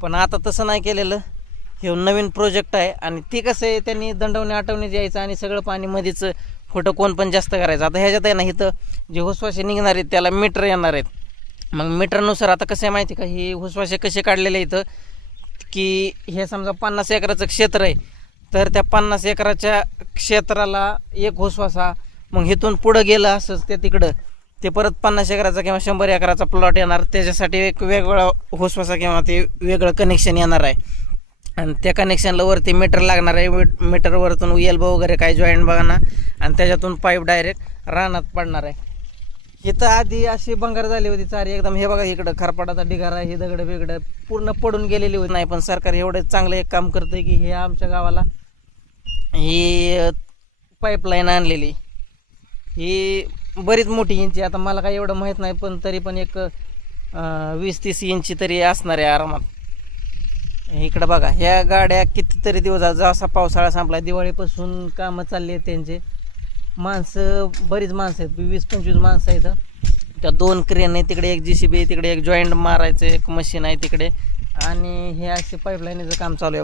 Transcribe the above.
पण आता तसं नाही केलेलं. हे नवीन प्रोजेक्ट आहे आणि ते कसं आहे त्यांनी दंडवणे आटवणे द्यायचं आणि सगळं पाणी मध्येच खोटं कोण पण जास्त करायचं. आता ह्याच्यात आहे ना इथं जे हुसवाशे निघणार आहेत त्याला मीटर येणार आहेत. मग मीटरनुसार आता कसं आहे माहिती का, हे हुसवाशे कसे काढलेले इथं की हे समजा 50 एकराचं क्षेत्र आहे तर त्या 50 एकराच्या क्षेत्राला एक हुसवासा, मग इथून पुढं गेलं असंच ते तिकडं ते परत 50 एकराचा किंवा 100 एकराचा प्लॉट येणार, त्याच्यासाठी एक वेगळा हुसवासा किंवा ते वेगळं कनेक्शन येणार आहे आणि त्या कनेक्शनला वरती मीटर लागणार आहे. मीटरवरतून एल्बो वगैरे काय जॉईंट बघा ना आणि त्याच्यातून पाईप डायरेक्ट रानात पडणार आहे. इथं आधी अशी बंगार झाली होती चारी एकदम. हे बघा इकडं खरपाटाचा ढिगारा, हे दगड वेगळं पूर्ण पडून गेलेली होती नाही, पण सरकार एवढं चांगलं एक काम करतंय की हे आमच्या गावाला ही पाईपलाईन आणलेली. ही बरीच मोठी इंची, आता मला काही एवढं माहीत नाही पण तरी पण एक 20-30 इंची तरी असणार आहे आरामात. इकडं बघा ह्या गाड्या कितीतरी दिवस जसा पावसाळा संपला दिवाळीपासून कामं चालली आहेत त्यांचे. माणसं बरीच माणसं आहेत, 20-25 माणसं आहेत. त्या 2 क्रेन आहे तिकडे, एक JCB आहे तिकडे, एक जॉईंट मारायचं एक मशीन आहे तिकडे आणि हे असे पाईपलाईनचं काम चालू आहे.